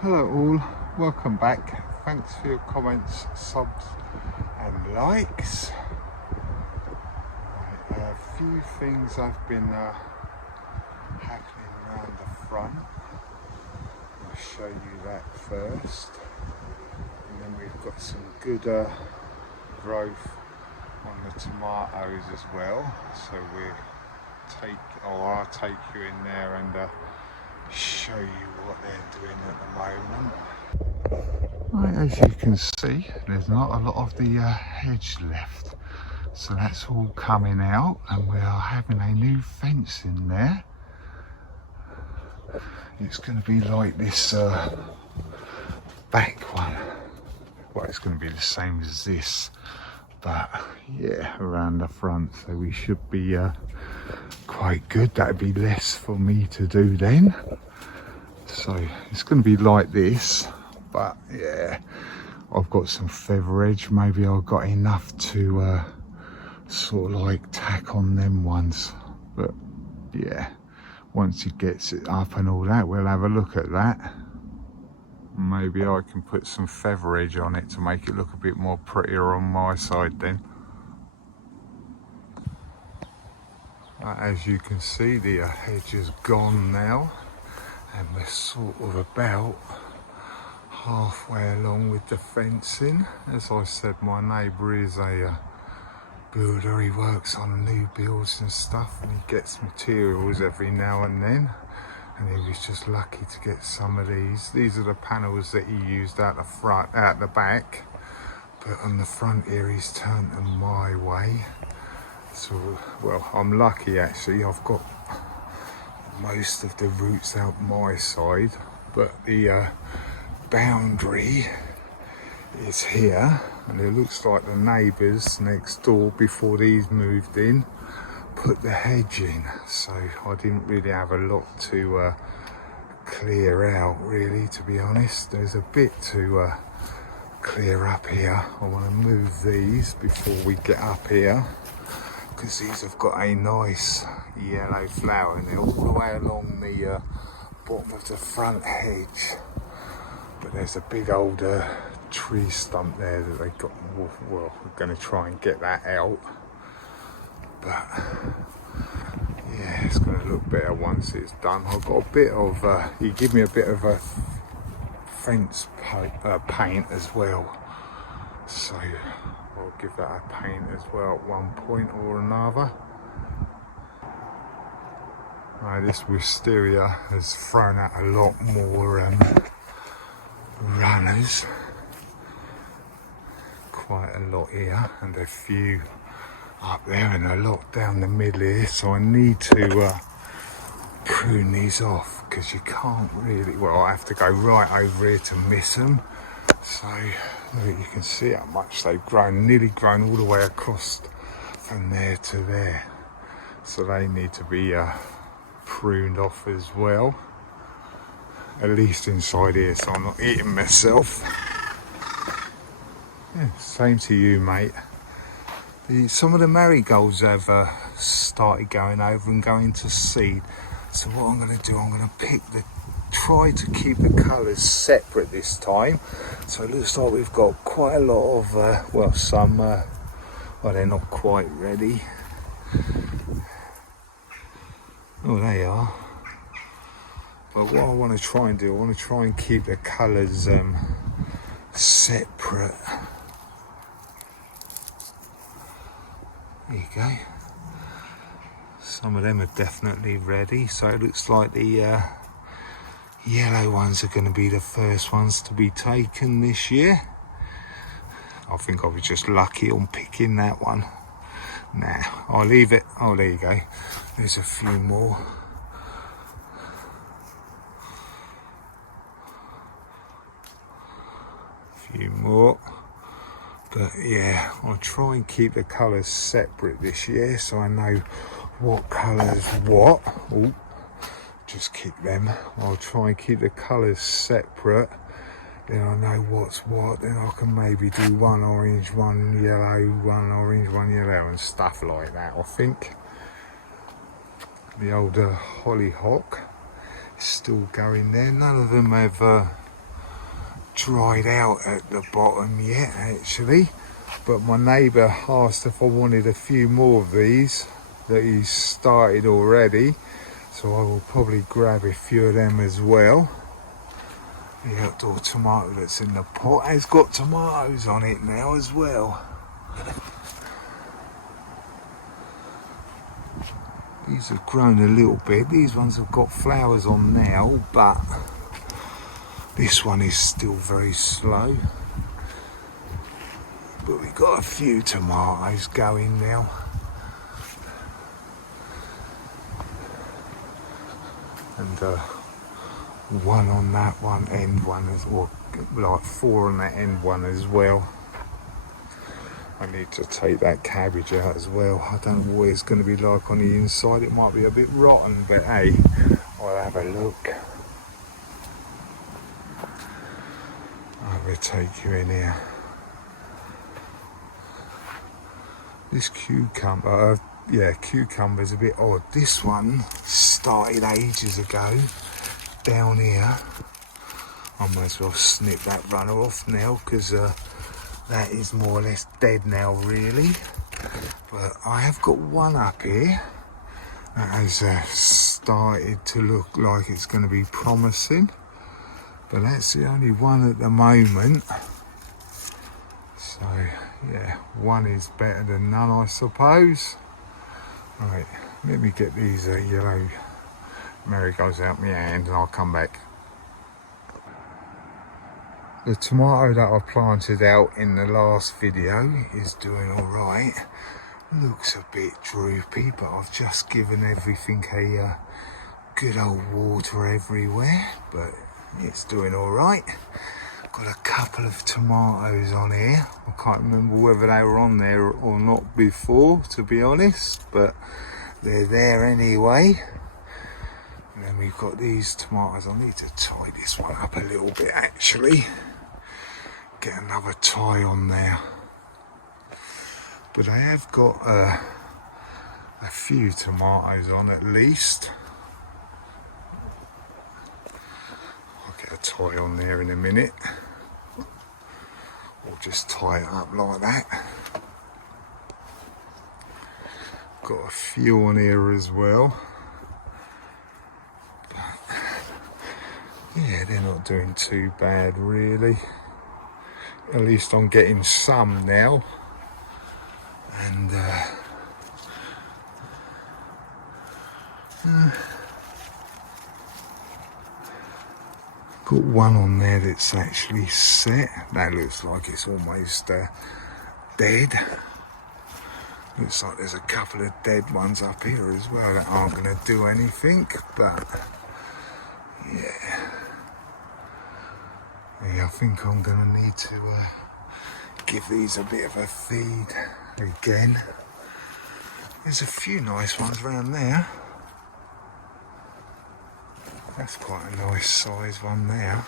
Hello all, welcome back. Thanks for your comments, subs and likes. A few things have been happening around the front. I'll show you that first. And then we've got some good growth on the tomatoes as well. So I'll take you in there and show you what they're doing at the moment. Right, as you can see, there's not a lot of the hedge left, so that's all coming out, and we are having a new fence in there. It's going to be like this back one. Well, it's going to be the same as this, but yeah, around the front, so we should be quite good. That'd be less for me to do then. So it's going to be like this, but yeah, I've got some feather edge. Maybe I've got enough to sort of like tack on them ones. But yeah, once he gets it up and all that, we'll have a look at that. Maybe I can put some feather edge on it to make it look a bit more prettier on my side then. As you can see, the hedge is gone now, and we're sort of about halfway along with the fencing. As I said, my neighbour is a builder. He works on new builds and stuff, and he gets materials every now and then, and he was just lucky to get some of these. These are the panels that he used out the back, but on the front here he's turned them my way. So, well, I'm lucky actually. I've got most of the roots out my side, but the boundary is here, and it looks like the neighbours next door, before these moved in, put the hedge in, so I didn't really have a lot to clear out really, to be honest. There's a bit to clear up here. I want to move these before we get up here, because these have got a nice yellow flower, and they're all the way along the bottom of the front hedge. But there's a big old tree stump there that they got. Well, we're going to try and get that out. But yeah, it's going to look better once it's done. I've got a bit of. He gave me a bit of a fence paint as well, so I'll give that a paint as well at one point or another. This wisteria has thrown out a lot more runners, quite a lot here, and a few up there, and a lot down the middle here, so I need to prune these off, because you can't really, well, I have to go right over here to miss them. So you can see how much they've grown, nearly grown all the way across from there to there, so they need to be pruned off as well, at least inside here, so I'm not eating myself. Yeah, same to you, mate. Some of the marigolds have started going over and going to seed, so what I'm going to do, I'm going to try to keep the colours separate this time. So it looks like we've got quite a lot of well, some well, they're not quite ready. Oh, they are. But what I want to try and do, I want to try and keep the colours separate. There you go. Some of them are definitely ready, so it looks like the yellow ones are going to be the first ones to be taken this year. I think I was just lucky on picking that one. Nah, I'll leave it. Oh, there you go. There's a few more. But yeah, I'll try and keep the colours separate this year, so I know what colours what. Oh, just kick them. I'll try and keep the colours separate, then I know what's what. Then I can maybe do one orange, one yellow, one orange, one yellow, and stuff like that. I think the old hollyhock is still going there. None of them have dried out at the bottom yet actually, but my neighbour asked if I wanted a few more of these that he's started already, so I will probably grab a few of them as well. The outdoor tomato that's in the pot has got tomatoes on it now as well. These have grown a little bit. These ones have got flowers on now, but this one is still very slow. But we've got a few tomatoes going now. And one on that one end one, or like 4 on that end one as well. I need to take that cabbage out as well. I don't know what it's going to be like on the inside. It might be a bit rotten, but hey, I'll have a look. I will take you in here. This cucumber, cucumber's a bit odd. This one started ages ago down here. I might as well snip that runner off now, because that is more or less dead now really. But I have got one up here that has started to look like it's going to be promising, but that's the only one at the moment. So yeah, one is better than none, I suppose. Right, let me get these yellow marigolds out my hand and I'll come back. The tomato that I planted out in the last video is doing alright. Looks a bit droopy, but I've just given everything a good old water everywhere, but it's doing alright. Got a couple of tomatoes on here. I can't remember whether they were on there or not before, to be honest, but they're there anyway. And then we've got these tomatoes. I need to tie this one up a little bit actually. Get another tie on there. But I have got a few tomatoes on at least. I'll get a tie on there in a minute. Or just tie it up like that. Got a few on here as well. Yeah, they're not doing too bad really. At least I'm getting some now. And got one on there that's actually set. That looks like it's almost dead. Looks like there's a couple of dead ones up here as well that aren't going to do anything, but yeah, I think I'm going to need to give these a bit of a feed again. There's a few nice ones around there. That's quite a nice size one there.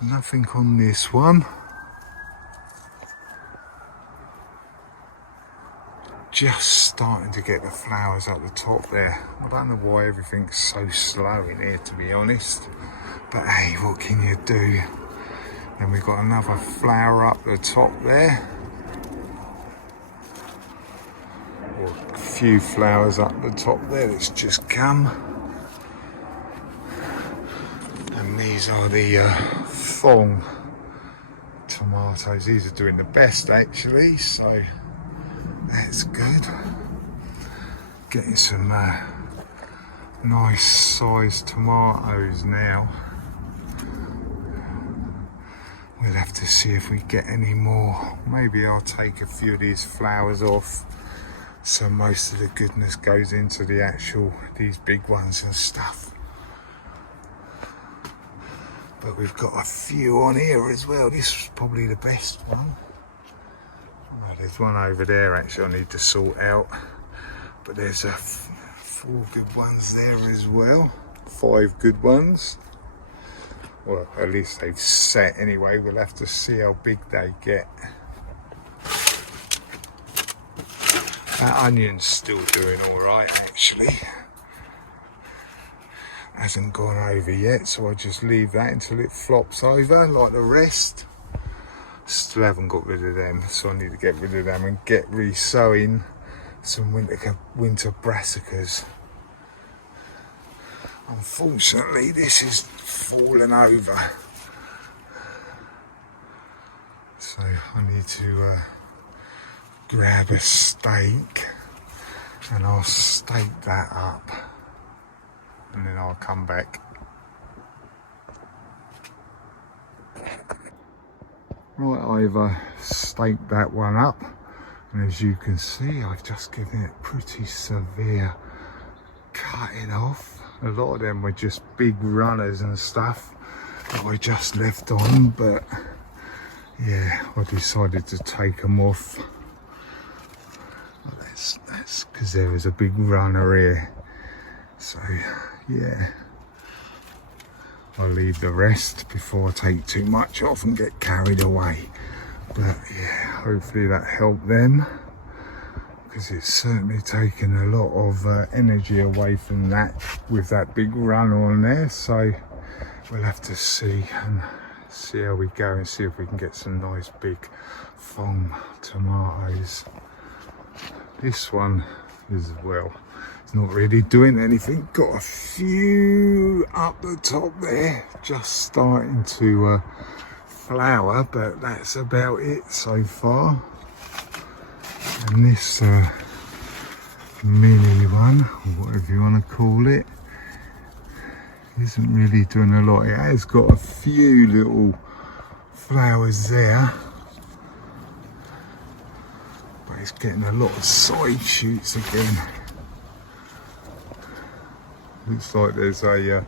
Nothing on this one. Just starting to get the flowers at the top there. I don't know why everything's so slow in here, to be honest. But hey, what can you do? And we've got another flower up the top there. Or a few flowers up the top there that's just come. And these are the Thong tomatoes. These are doing the best actually, so that's good. Getting some nice sized tomatoes now. We'll have to see if we get any more. Maybe I'll take a few of these flowers off so most of the goodness goes into these big ones and stuff. But we've got a few on here as well. This was probably the best one. Oh, there's one over there actually I need to sort out. But there's 4 good ones there as well. 5 good ones. Well, at least they've set anyway. We'll have to see how big they get. That onion's still doing all right, actually. hasn't gone over yet, so I just leave that until it flops over like the rest. Still haven't got rid of them, so I need to get rid of them and get re-sowing some winter brassicas. Unfortunately, this is fallen over, so I need to grab a stake and I'll stake that up, and then I'll come back. Right, I've staked that one up, and as you can see, I've just given it pretty severe cutting off. A lot of them were just big runners and stuff that I just left on, but yeah, I decided to take them off. That's because there was a big runner here, so yeah, I'll leave the rest before I take too much off and get carried away. But yeah, hopefully that helped them, because it's certainly taken a lot of energy away from that with that big runner on there. So we'll have to see how we go and see if we can get some nice big Fong tomatoes. This one as well, it's not really doing anything. Got a few up the top there, just starting to flower, but that's about it so far. And this mini one, or whatever you want to call it, isn't really doing a lot. It has got a few little flowers there, but it's getting a lot of side shoots again. Looks like there's a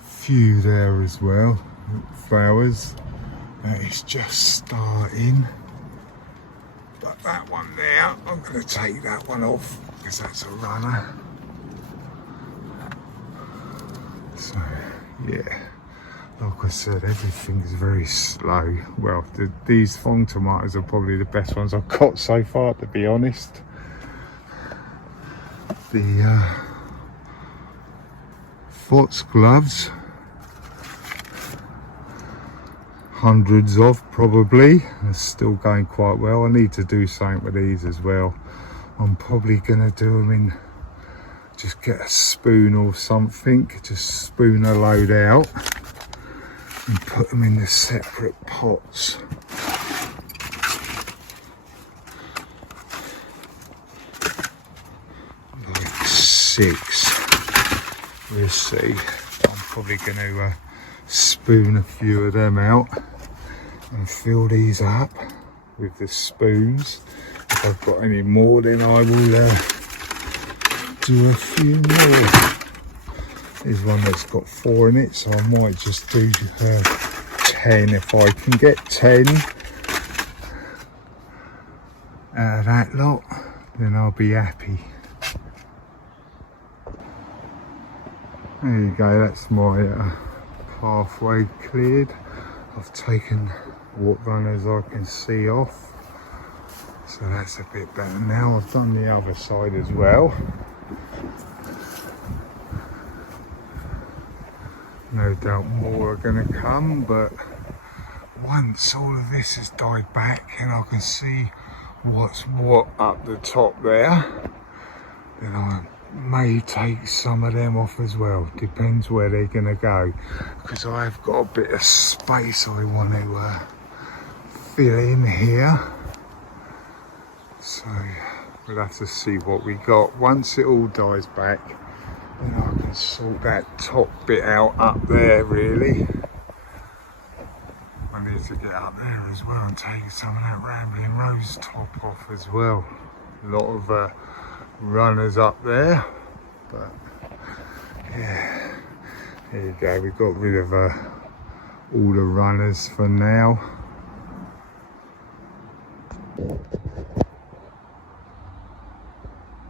few there as well, flowers. It's just starting. But that one there, I'm going to take that one off because that's a runner. So yeah, like I said, everything's very slow. Well, these Fong tomatoes are probably the best ones I've got so far, to be honest. The foxgloves, hundreds of probably, are still going quite well. I need to do something with these as well. I'm probably going to do them in, just get a spoon or something, just spoon a load out and put them in the separate pots. Like 6. We'll see. I'm probably going to spoon a few of them out and fill these up with the spoons. If I've got any more, then I will do a few more. There's one that's got 4 in it, so I might just do 10. If I can get 10 out of that lot, then I'll be happy. There you go, that's my pathway cleared. I've taken what runners I can see off, so that's a bit better now. I've done the other side as well. No doubt more are going to come, but once all of this has died back and I can see what's what up the top there, then I may take some of them off as well. Depends where they're going to go, because I've got a bit of space I want to fill in here. So we'll have to see what we got. Once it all dies back, then I can sort that top bit out up there really. I need to get up there as well and take some of that Rambling Rose top off as well. A lot of runners up there, but yeah, there you go. We got rid of all the runners for now.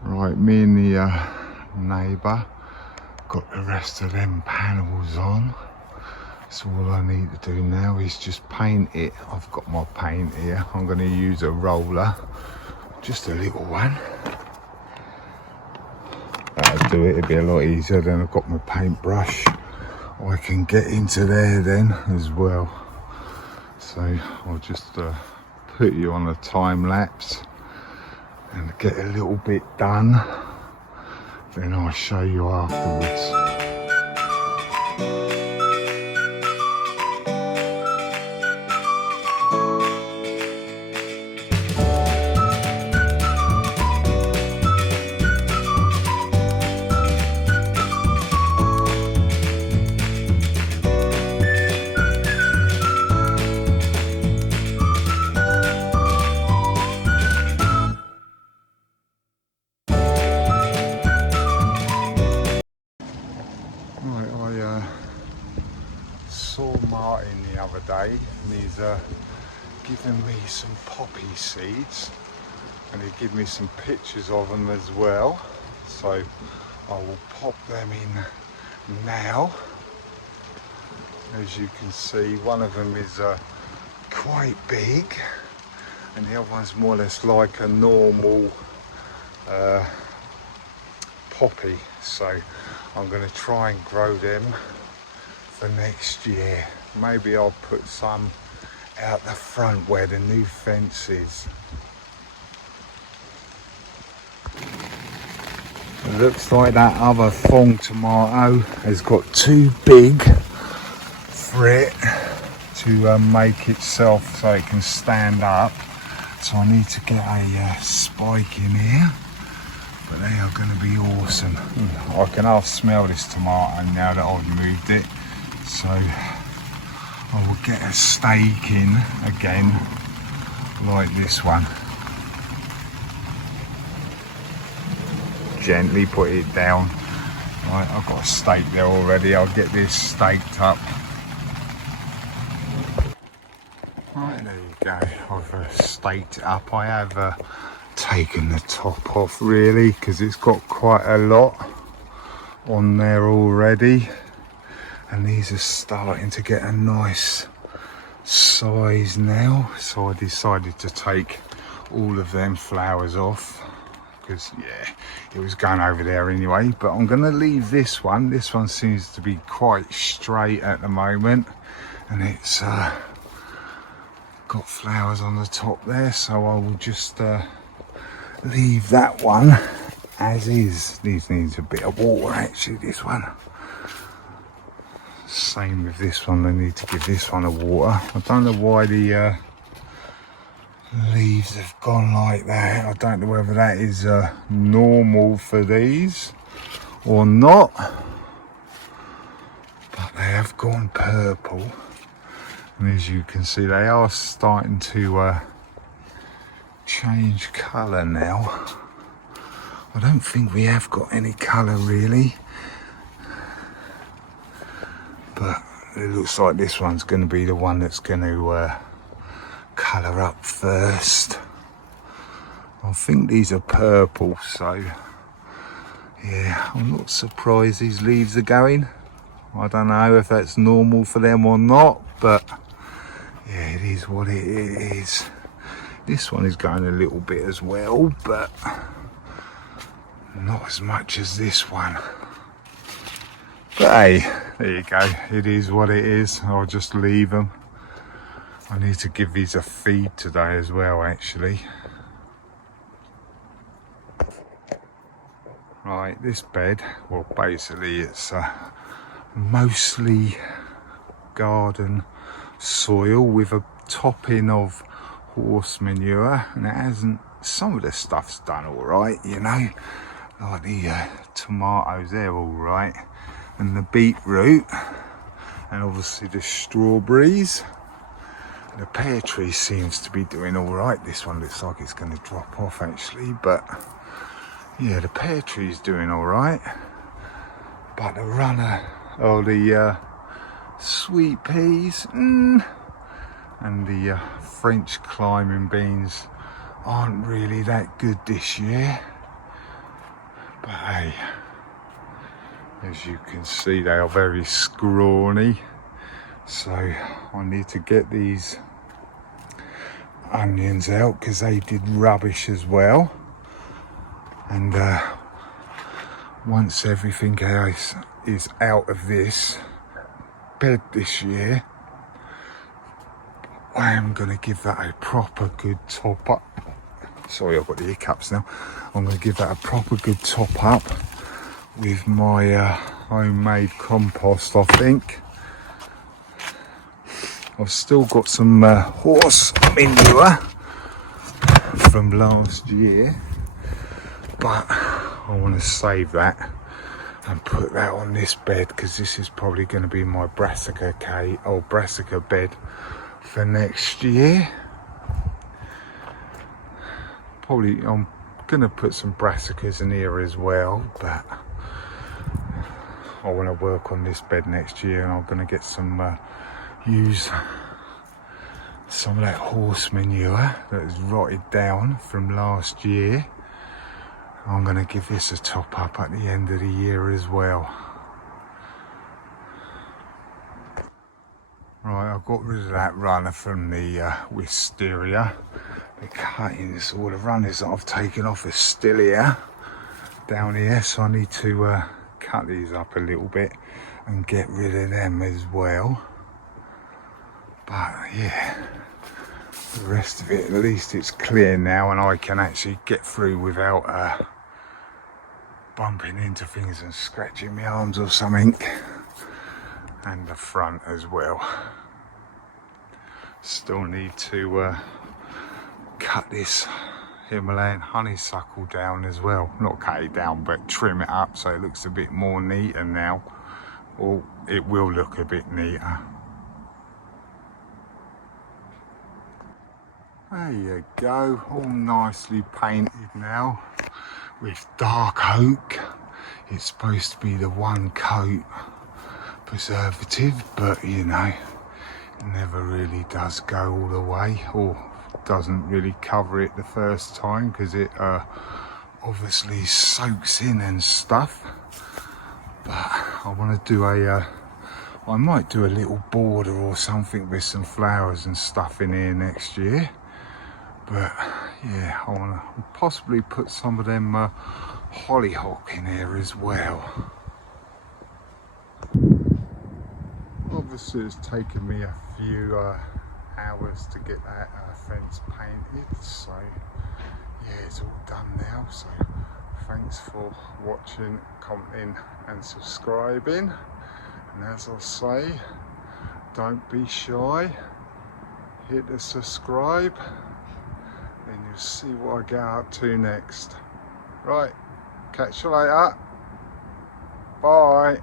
Right, me and the neighbour got the rest of them panels on, so all I need to do now is just paint it. I've got my paint here. I'm going to use a roller, just a little one. That'll do it, it'd be a lot easier. Then I've got my paintbrush, I can get into there then as well. So I'll just put you on a time lapse and get a little bit done, then I'll show you afterwards. Saw Martin the other day and he's given me some poppy seeds, and he gave me some pictures of them as well, so I will pop them in now. As you can see, one of them is quite big and the other one's more or less like a normal poppy, so I'm going to try and grow them for next year. Maybe I'll put some out the front where the new fence is. It looks like that other Fong tomato has got too big for it to make itself so it can stand up, so I need to get a spike in here, but they are going to be awesome. I can half smell this tomato now that I've moved it. So I will get a stake in again like this one. Gently put it down. Right, I've got a stake there already. I'll get this staked up. Right, there you go. I've staked it up. I have taken the top off really because it's got quite a lot on there already. And these are starting to get a nice size now, so I decided to take all of them flowers off because yeah, it was going over there anyway. But I'm going to leave this one. This one seems to be quite straight at the moment, and it's got flowers on the top there, so I will just leave that one as is. These needs a bit of water actually, this one. Same with this one, I need to give this one a water. I don't know why the leaves have gone like that. I don't know whether that is normal for these or not, but they have gone purple, and as you can see they are starting to change colour now. I don't think we have got any colour really, but it looks like this one's going to be the one that's going to colour up first. I think these are purple, so yeah, I'm not surprised these leaves are going. I don't know if that's normal for them or not, but yeah, it is what it is. This one is going a little bit as well, but not as much as this one. But hey, there you go, it is what it is. I'll just leave them. I need to give these a feed today as well actually. Right, this bed, well basically it's mostly garden soil with a topping of horse manure, and it hasn't, some of the stuff's done all right, you know, like the tomatoes, they're all right, and the beetroot, and obviously the strawberries. The pear tree seems to be doing all right. This one looks like it's going to drop off actually, but yeah, the pear tree is doing all right, but the runner, or the sweet peas and the French climbing beans aren't really that good this year. But hey, as you can see, they are very scrawny, so I need to get these onions out because they did rubbish as well. And once everything else is out of this bed this year, I am going to give that a proper good top up. Sorry, I've got the hiccups now. I'm going to give that a proper good top up with my homemade compost, I think. I've still got some horse manure from last year, but I want to save that and put that on this bed, because this is probably going to be my brassica brassica bed for next year. Probably I'm going to put some brassicas in here as well, but I want to work on this bed next year, and I'm going to get some use some of that horse manure that is rotted down from last year. I'm going to give this a top up at the end of the year as well. Right, I got rid of that runner from the wisteria. The cuttings, all the runners that I've taken off are still here, down here, so I need to cut these up a little bit and get rid of them as well. But yeah, the rest of it, at least it's clear now, and I can actually get through without bumping into things and scratching my arms or something. And the front as well. Still need to cut this Himalayan honeysuckle down as well. Not cut it down, but trim it up so it looks a bit more neater now. Or it will look a bit neater. There you go, all nicely painted now with dark oak. It's supposed to be the one coat preservative, but you know, it never really does go all the way, or doesn't really cover it the first time, because it obviously soaks in and stuff. But I want to do I might do a little border or something with some flowers and stuff in here next year. But yeah, I want to possibly put some of them hollyhock in here as well. Obviously it's taken me a few hours to get that fence painted, so yeah, it's all done now. So thanks for watching, commenting and subscribing, and as I say, don't be shy, hit the subscribe and you'll see what I get up to next. Right, catch you later, bye.